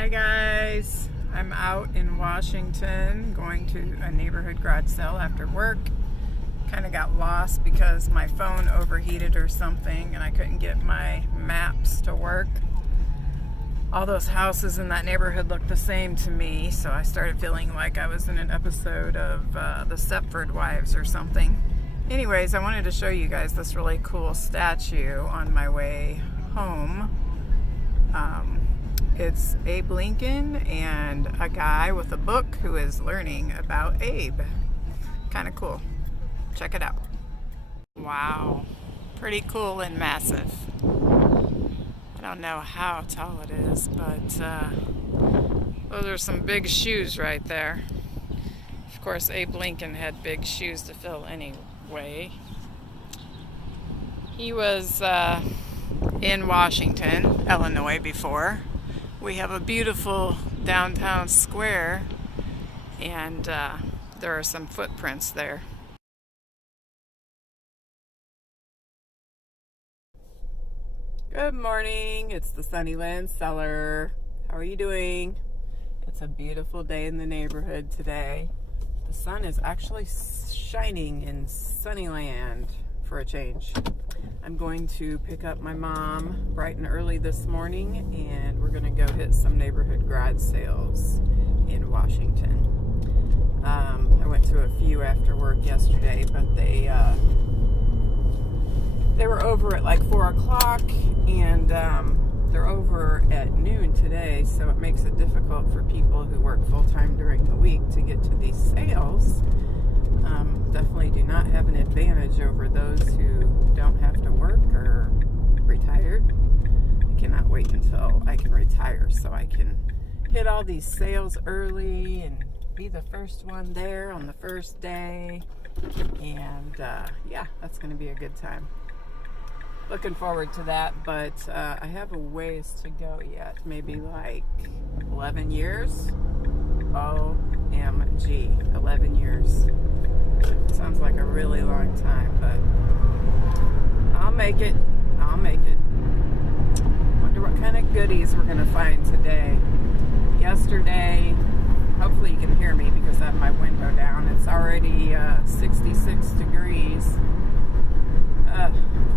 Hi guys, I'm out in Washington going to a neighborhood garage sale after work. Kind of got lost because my phone overheated or something and I couldn't get my maps to work. All those houses in that neighborhood looked the same to me, so I started feeling like I was in an episode of the Stepford Wives or something. Anyways, I wanted to show you guys this really cool statue on my way home. It's Abe Lincoln and a guy with a book who is learning about Abe. Kind of cool. Check it out. Wow. Pretty cool and massive. I don't know how tall it is, but those are some big shoes right there. Of course, Abe Lincoln had big shoes to fill anyway. He was in Washington, Illinois before. We have a beautiful downtown square, and there are some footprints there. Good morning, it's the Sunnyland Seller. How are you doing? It's a beautiful day in the neighborhood today. The sun is actually shining in Sunnyland for a change. I'm going to pick up my mom bright and early this morning, and we're going to go hit some neighborhood garage sales in Washington. I went to a few after work yesterday, but they were over at like 4 o'clock, and they're over at noon today, so it makes it difficult for people who work full-time during the week to get to these sales. Definitely do not have an advantage over those who don't have to work or retired. I cannot wait until I can retire so I can hit all these sales early and be the first one there on the first day. And yeah, that's going to be a good time. Looking forward to that, but I have a ways to go yet. Maybe like 11 years. OMG, 11 years. Sounds like a really long time, but I'll make it. I'll make it. Wonder what kind of goodies we're going to find today. Yesterday, hopefully you can hear me because I have my window down. It's already 66 degrees.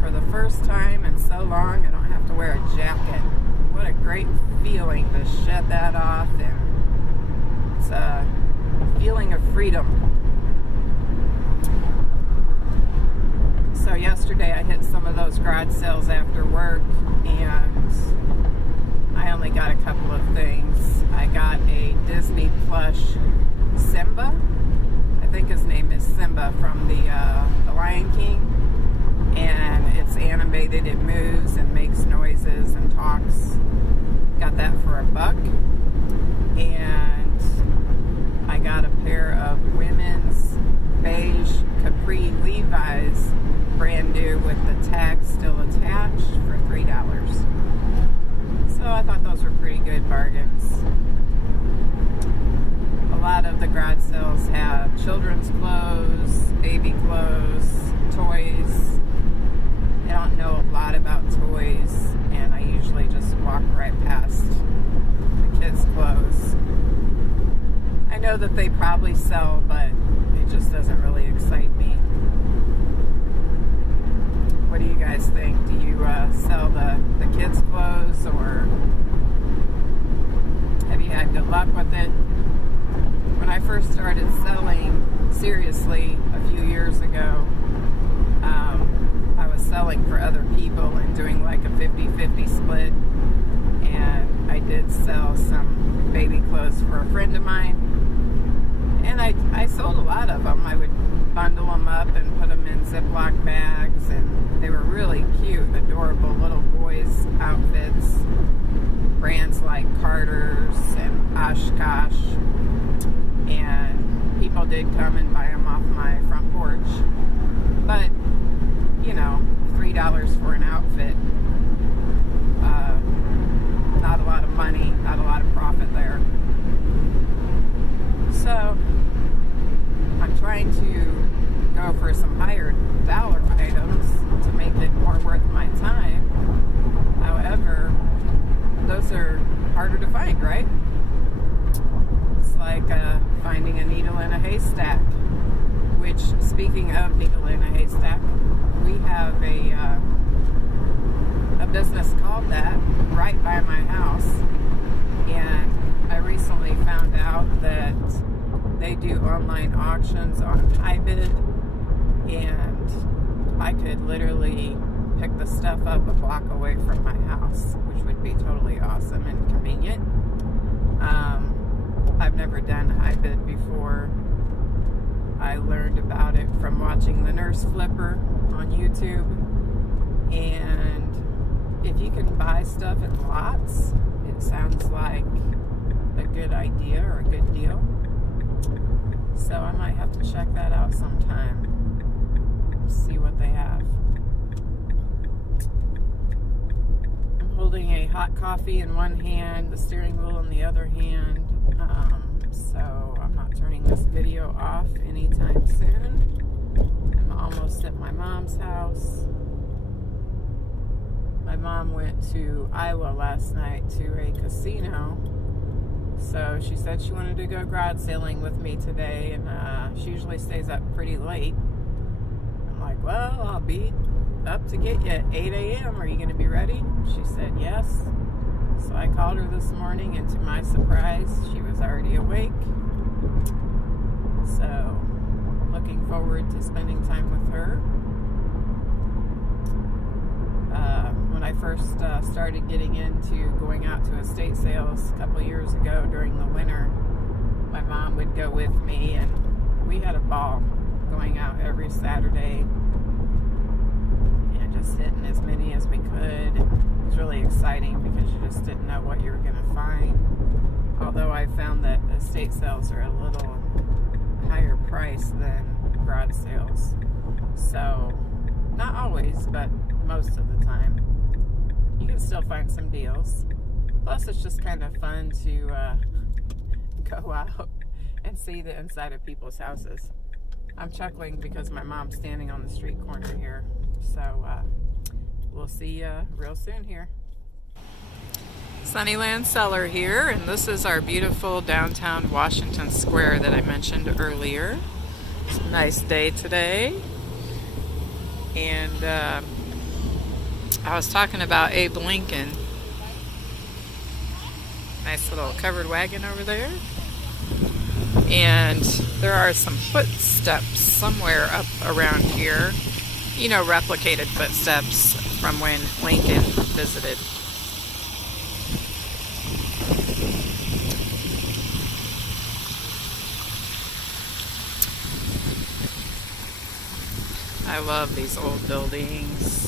For the first time in so long, I don't have to wear a jacket. What a great feeling to shed that off, and it's a feeling of freedom. So yesterday I hit some of those garage sales after work, and I only got a couple of things. I got a Disney plush Simba. I think his name is Simba from the Lion King. And it's animated, it moves and makes noises and talks. Got that for $1. And I got a pair of women's beige capri Levi's, brand new with the tag still attached, for $3. So I thought those were pretty good bargains. A lot of the garage sales have children's clothes, baby clothes, toys. I don't know a lot about toys, and I usually just walk right past the kids' clothes. I know that they probably sell, but it just doesn't really excite me. What do you guys think? Do you sell the kids' clothes, or have you had good luck with it? When I first started selling seriously a few years ago, I was selling for other people and doing like a 50-50 split, and I did sell some baby clothes for a friend of mine, and I sold a lot of them. I would bundle them up and put them in Ziploc bags, and they were really cute, adorable little boys' outfits, brands like Carter's and Oshkosh, and people did come and buy them off my front porch. But you know, $3 for an outfit, not a lot of money, not a lot of profit there. So I'm trying to go for some higher dollar items to make it more worth my time. haystack, which, speaking of needle in a haystack, we have a business called that right by my house, and I recently found out that they do online auctions on HiBid, and I could literally pick the stuff up a block away from my house, which would be totally awesome and convenient. I've never done HiBid before. I learned about it from watching the Nurse Flipper on YouTube, and if you can buy stuff in lots, it sounds like a good idea or a good deal. So I might have to check that out sometime, see what they have. I'm holding a hot coffee in one hand, the steering wheel in the other hand, so I'm not turning this video off anytime soon. I'm almost at my mom's house. My mom went to Iowa last night to a casino, so she said she wanted to go garage sailing with me today, and she usually stays up pretty late. I'm like, well, I'll be up to get you at 8 a.m. Are you going to be ready? She said yes. So I called her this morning, and to my surprise, she was already awake. So, looking forward to spending time with her. When I first started getting into going out to estate sales a couple years ago during the winter, my mom would go with me, and we had a ball going out every Saturday and just hitting as many as we could. It was really exciting because you just didn't know what you were going to find. Although I found that estate sales are a little higher price than garage sales. So, not always, but most of the time. You can still find some deals. Plus, it's just kind of fun to go out and see the inside of people's houses. I'm chuckling because my mom's standing on the street corner here. So, we'll see you real soon here. Sunnyland Cellar here, and this is our beautiful downtown Washington Square that I mentioned earlier. It's a nice day today. And I was talking about Abe Lincoln. Nice little covered wagon over there. And there are some footsteps somewhere up around here. You know, replicated footsteps from when Lincoln visited. I love these old buildings.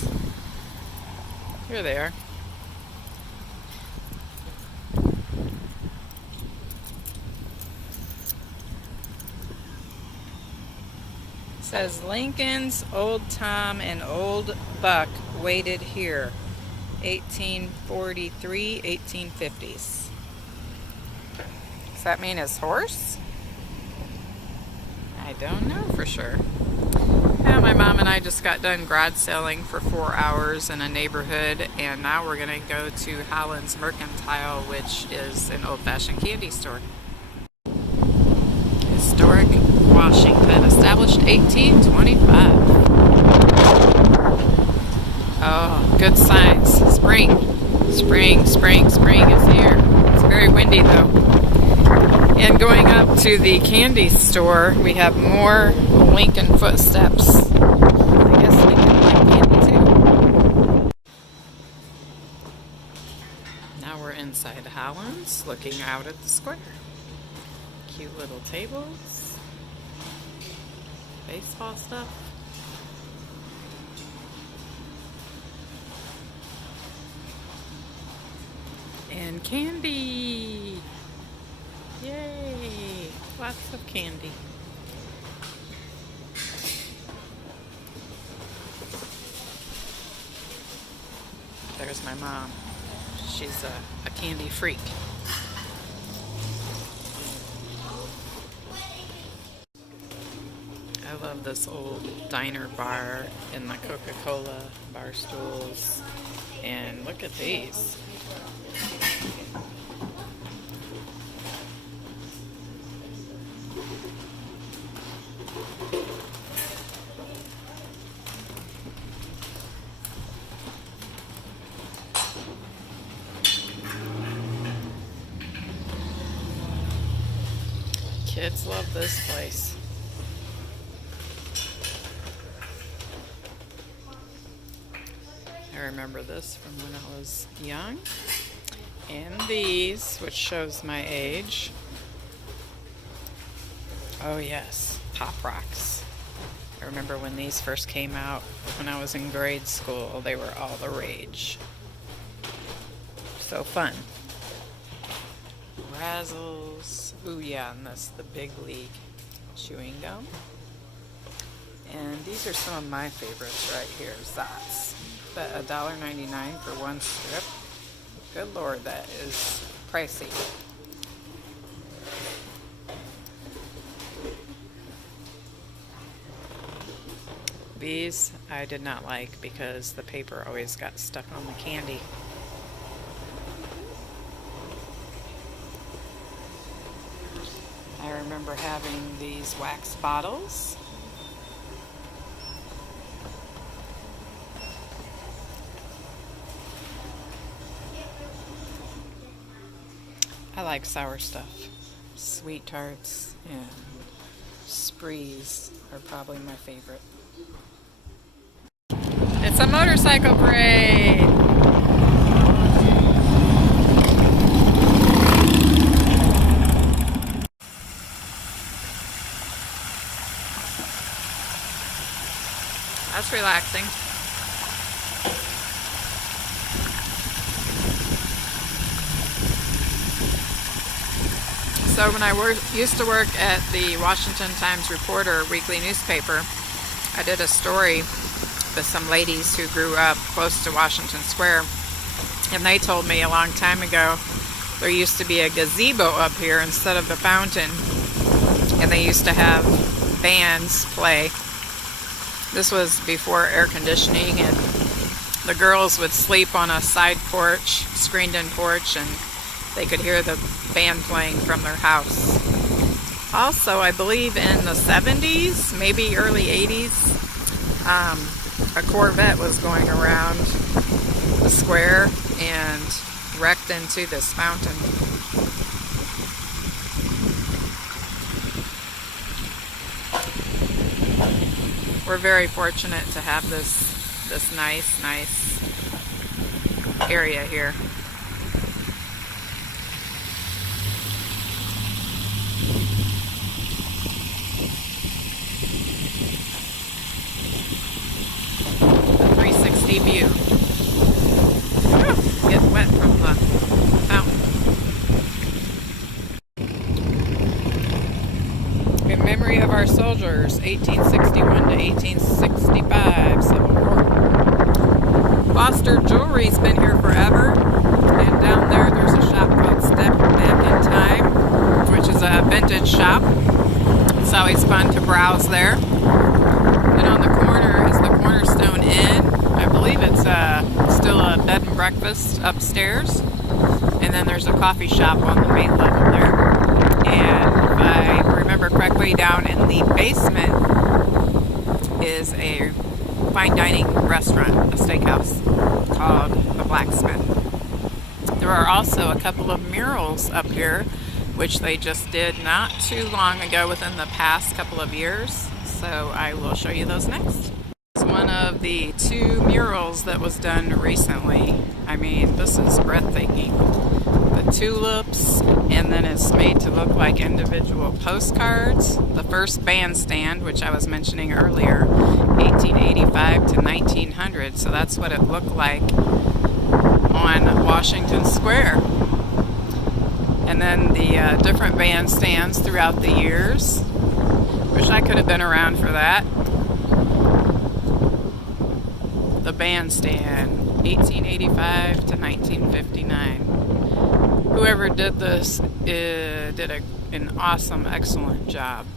Here they are. It says Lincoln's Old Tom and Old Buck waited here. 1843, 1850s. Does that mean his horse? I don't know for sure. Yeah, my mom and I just got done garage selling for 4 hours in a neighborhood, and now we're going to go to Holland's Mercantile, which is an old-fashioned candy store. Historic Washington, established 1825. Oh, good signs. Spring. Spring, spring, spring is here. It's very windy though. And going up to the candy store, we have more Lincoln footsteps. I guess Lincoln liked candy too. Now we're inside Holland's, looking out at the square. Cute little tables. Baseball stuff. And candy! Yay! Lots of candy. There's my mom. She's a candy freak. I love this old diner bar and the Coca-Cola bar stools. And look at these. Kids love this place. I remember this from when I was young. And these, which shows my age. Oh yes, Pop Rocks. I remember when these first came out when I was in grade school. They were all the rage. So fun. Razzles. Ooh yeah, and that's the Big League chewing gum. And these are some of my favorites right here. Zots. But $1.99 for one strip. Good Lord, that is pricey. These I did not like because the paper always got stuck on the candy. I remember having these wax bottles. I like sour stuff. Sweet tarts and sprees are probably my favorite. It's a motorcycle parade! That's relaxing. So when I used to work at the Washington Times-Reporter weekly newspaper, I did a story with some ladies who grew up close to Washington Square, and they told me a long time ago there used to be a gazebo up here instead of the fountain, and they used to have bands play. This was before air conditioning, and the girls would sleep on a side porch, screened-in porch, and they could hear the band playing from their house. Also, I believe in the 70s, maybe early 80s, a Corvette was going around the square and wrecked into this fountain. We're very fortunate to have this nice area here. View. Get wet from the fountain. In memory of our soldiers, 1861 to 1865, Civil War. Foster Jewelry's been here forever, and down there's a shop called Step Back in Time, which is a vintage shop. It's always fun to browse there. And on the corner is the Cornerstone Inn. I believe it's still a bed and breakfast upstairs, and then there's a coffee shop on the main level there. And if I remember correctly, down in the basement is a fine dining restaurant, a steakhouse called The Blacksmith. There are also a couple of murals up here, which they just did not too long ago, within the past couple of years. So I will show you those next. One of the two murals that was done recently. I mean, this is breathtaking. The tulips, and then it's made to look like individual postcards. The first bandstand, which I was mentioning earlier, 1885 to 1900. So that's what it looked like on Washington Square. And then the different bandstands throughout the years. Wish I could have been around for that. The bandstand, 1885 to 1959. Whoever did this did an awesome, excellent job.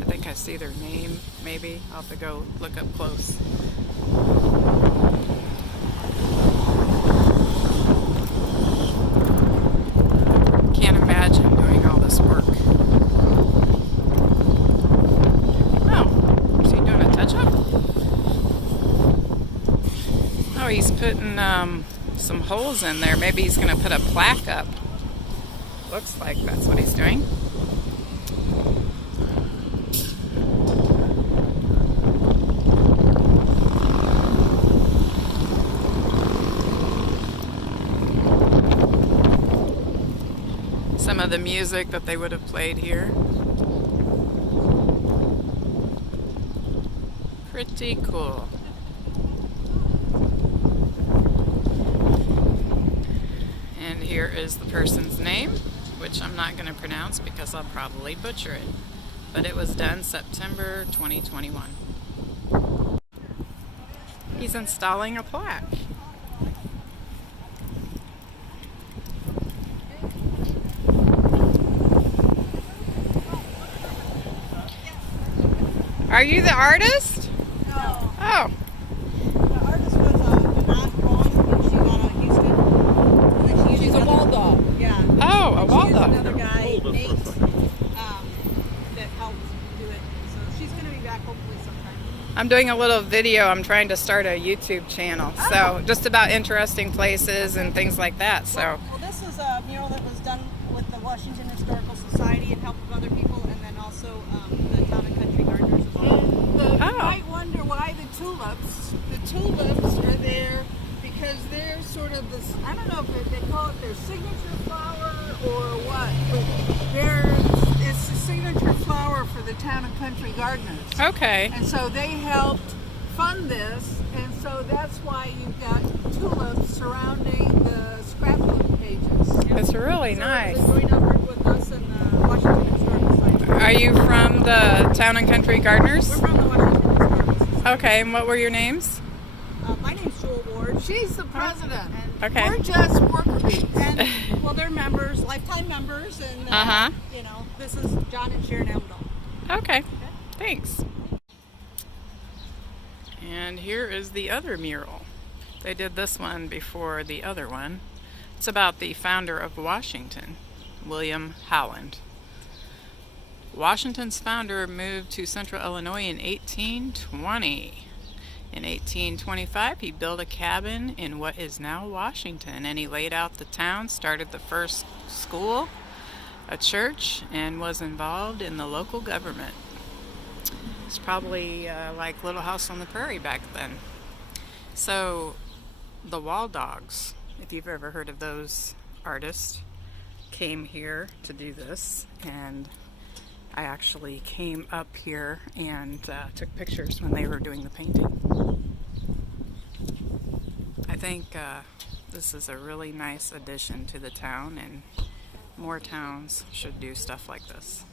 I think I see their name, maybe. I'll have to go look up close. Can't imagine doing all this work. Oh, is he doing a touch-up? Oh, he's putting some holes in there. Maybe he's going to put a plaque up. Looks like that's what he's doing. of the music that they would have played here. Pretty cool. And here is the person's name, which I'm not going to pronounce because I'll probably butcher it. But it was done September 2021. He's installing a plaque. Are you the artist? No. Oh. The artist was an Aunt Vaughn when she got out of Houston. She's a wall dog. Yeah. Oh, a wall She's dog. another guy, Nate, that helped do it. So she's going to be back hopefully sometime. I'm doing a little video. I'm trying to start a YouTube channel. So just about interesting places and things like that. So. Well, this is a mural that was done with the Washington Historical Society and help of other people, and then also the Town and Country Gardeners as well. You might wonder why the tulips are there because they're sort of this, I don't know if they call it their signature flower or what, but it's the signature flower for the Town and Country Gardeners. Okay. And so they helped fund this, and so that's why you've got tulips surrounding the scrapbook pages. It's really nice. They're going over with us in the Washington Historical Society. Are you from the Town and Country Gardeners? We're from the Washington Historical Society. Okay, and what were your names? My name's Jewel Ward. She's the president. Okay. We're just worker bees. And, well, they're members, lifetime members, and, you know, this is John and Sharon Amdahl. Okay, thanks. And here is the other mural. They did this one before the other one. It's about the founder of Washington, William Howland. Washington's founder moved to central Illinois in 1820. In 1825, he built a cabin in what is now Washington, and he laid out the town, started the first school, a church, and was involved in the local government. It's probably like Little House on the Prairie back then. So, the Wall Dogs, if you've ever heard of those artists, came here to do this, and I actually came up here and took pictures when they were doing the painting. I think this is a really nice addition to the town, and more towns should do stuff like this.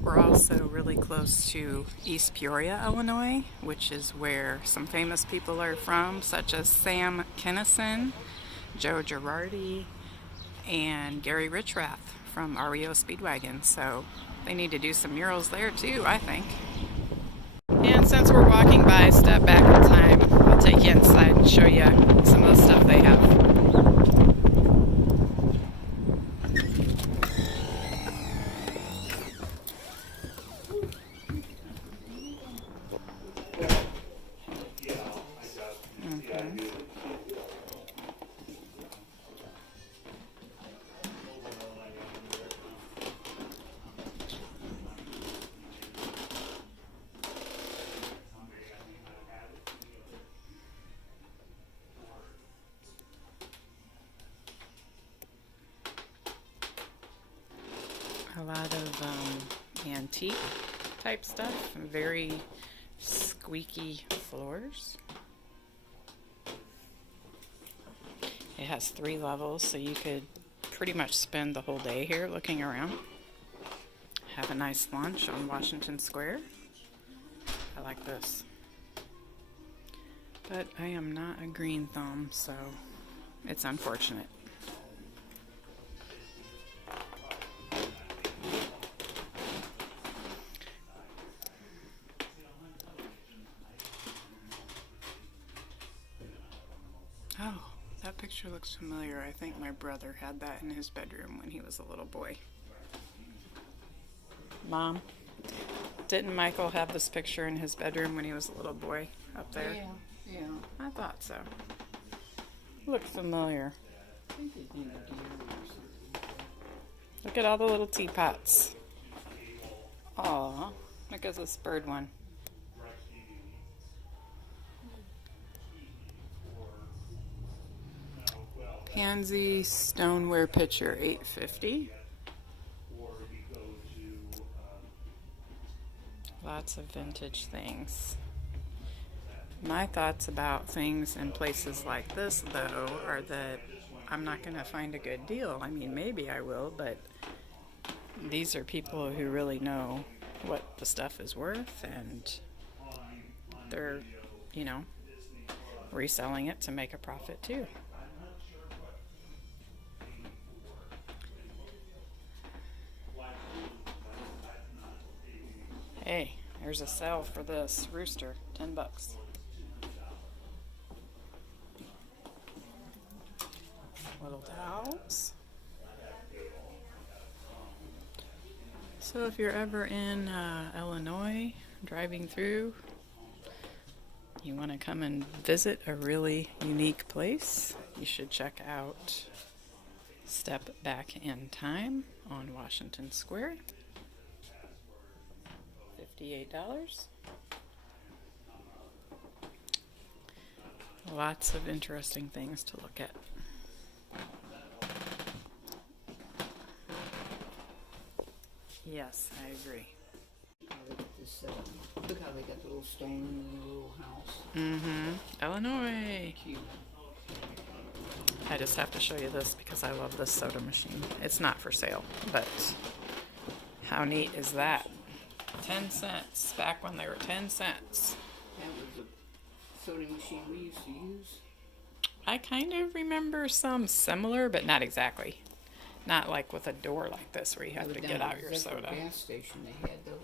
We're also really close to East Peoria, Illinois, which is where some famous people are from, such as Sam Kinison, Joe Girardi, and Gary Richrath from REO Speedwagon. So they need to do some murals there too, I think. And since we're walking by, step back in time, I'll take you inside and show you some of the stuff they have. A lot of antique type stuff, very squeaky floors. It has 3 levels, so you could pretty much spend the whole day here looking around. Have a nice lunch on Washington Square. I like this. But I am not a green thumb, so it's unfortunate. Oh, that picture looks familiar. I think my brother had that in his bedroom when he was a little boy. Mom, didn't Michael have this picture in his bedroom when he was a little boy up there? Yeah. I thought so. Looks familiar. Look at all the little teapots. Aw, look at this bird one. Pansy stoneware pitcher, $8.50. Lots of vintage things. My thoughts about things in places like this, though, are that I'm not going to find a good deal. I mean, maybe I will, but these are people who really know what the stuff is worth, and they're, reselling it to make a profit too. Hey, there's a sale for this rooster, $10. Little towels. So if you're ever in Illinois, driving through, you want to come and visit a really unique place, you should check out Step Back in Time on Washington Square. $58. Lots of interesting things to look at. Yes, I agree. Look at this, look how they got the little stone in the little house. Mm-hmm. Illinois. Cute. I just have to show you this because I love this soda machine. It's not for sale, but how neat is that? 10 cents, back when they were 10 cents. That was a soda machine we used to use. I kind of remember some similar, but not exactly. Not like with a door like this where you have to get out your soda. At the gas station, they had those.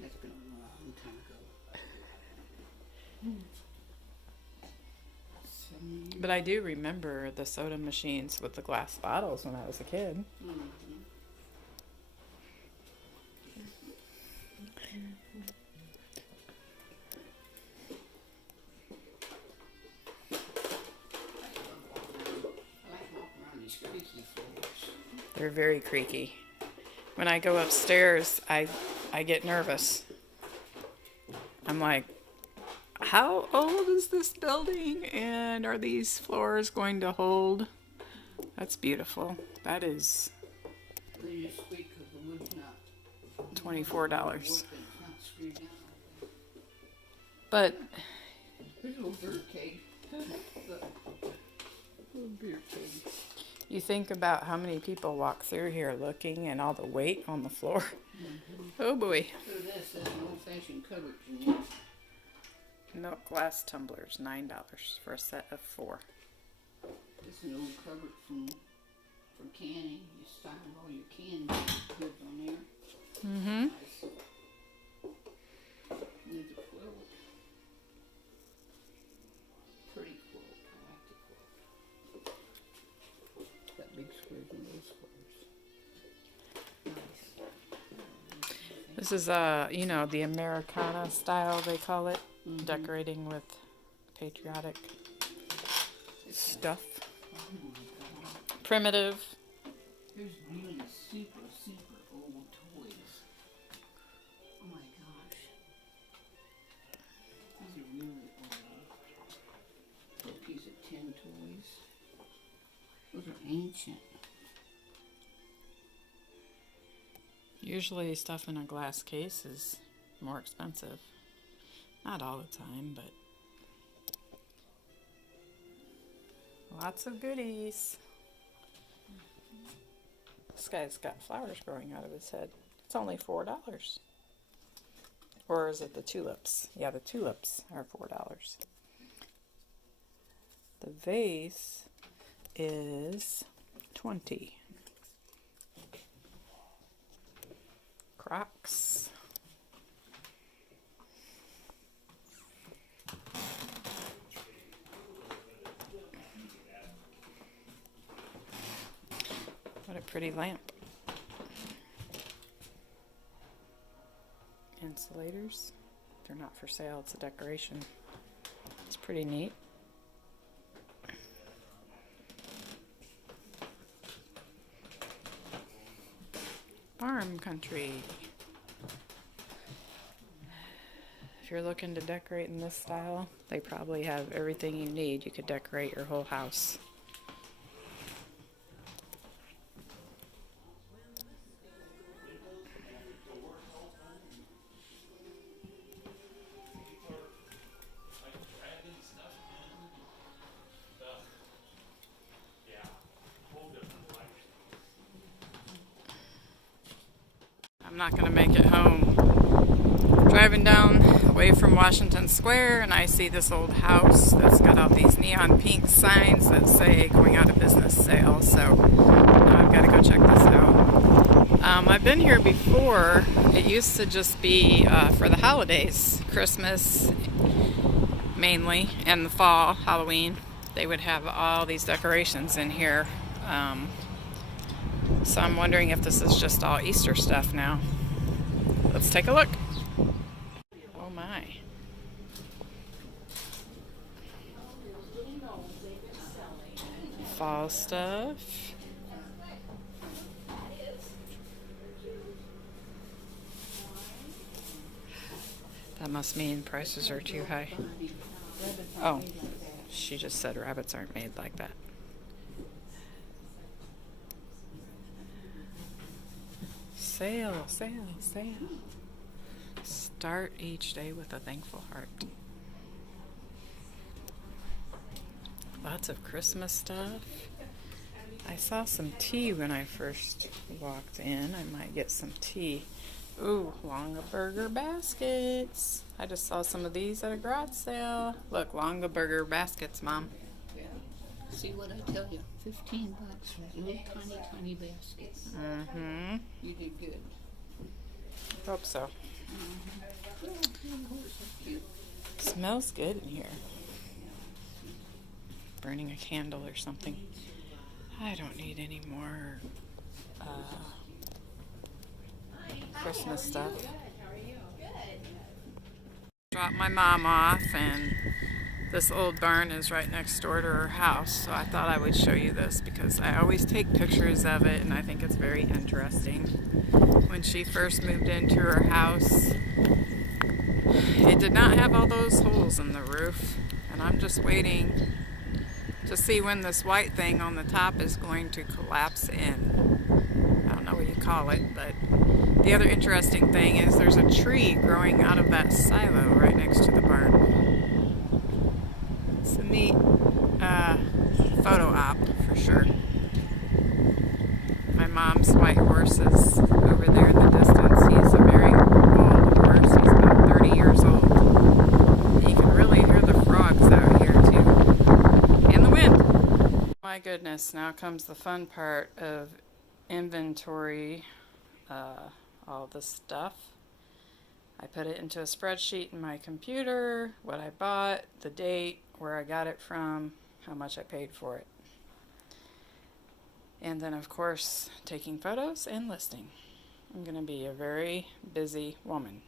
That's been a long time ago. But I do remember the soda machines with the glass bottles when I was a kid. Mm-hmm. They're very creaky. When I go upstairs, I get nervous. I'm like, how old is this building? And are these floors going to hold? That's beautiful. That is They just squeak because the wood's not $24. it's not screwed down. But There's a little bird cage. Look. Little beer cage. you think about how many people walk through here looking and all the weight on the floor. Mm-hmm. Oh boy. So this is an old-fashioned cupboard in here. Milk glass tumblers, $9 for a set of 4. This is an old cupboard for canning. You stock all your canned goods on there. Mm-hmm. Nice. There's a quilt. Pretty quilt. I like the quilt. Got big squares and little squares. Nice. This is, the Americana style, they call it. Mhm. Decorating with patriotic stuff. Oh my God. Primitive. There's really super, super old toys. Oh my gosh. These are really old. A piece of tin toys. Those are ancient. Usually stuff in a glass case is more expensive. Not all the time, but lots of goodies. This guy's got flowers growing out of his head. It's only $4. Or is it the tulips? Yeah, the tulips are $4. The vase is $20. Crocs. What a pretty lamp. Insulators. They're not for sale, it's a decoration. It's pretty neat. Farm country. if you're looking to decorate in this style, they probably have everything you need. You could decorate your whole house. I'm not going to make it home. Driving down away from Washington Square, and I see this old house that's got all these neon pink signs that say going out of business sale. So I've got to go check this out. I've been here before. It used to just be for the holidays, Christmas mainly, and the fall, Halloween. They would have all these decorations in here. So I'm wondering if this is just all Easter stuff now. Let's take a look. Oh my. Fall stuff. That must mean prices are too high. Oh, she just said rabbits aren't made like that. Sale, sale, sale. Start each day with a thankful heart. Lots of Christmas stuff. I saw some tea when I first walked in. I might get some tea. Ooh, Longaburger baskets. I just saw some of these at a garage sale. Look, Longaburger baskets, Mom. Yeah. See what I tell you? $15 for little tiny baskets. Mm-hmm. You did good. Hope so. Yeah, of course, it's cute. Smells good in here. Burning a candle or something. I don't need any more Christmas stuff. Dropped my mom off, and this old barn is right next door to her house, so I thought I would show you this because I always take pictures of it and I think it's very interesting. When she first moved into her house, it did not have all those holes in the roof, and I'm just waiting to see when this white thing on the top is going to collapse in. I don't know what you call it, but the other interesting thing is there's a tree growing out of that silo right next to the barn. It's a neat photo op for sure. My mom's white horse is over there in the distance. He's a very old horse. He's about 30 years old. And you can really hear the frogs out here too. And the wind. My goodness, now comes the fun part of inventory. All this stuff. I put it into a spreadsheet in my computer, what I bought, the date, where I got it from, how much I paid for it. And then, of course, taking photos and listing. I'm going to be a very busy woman.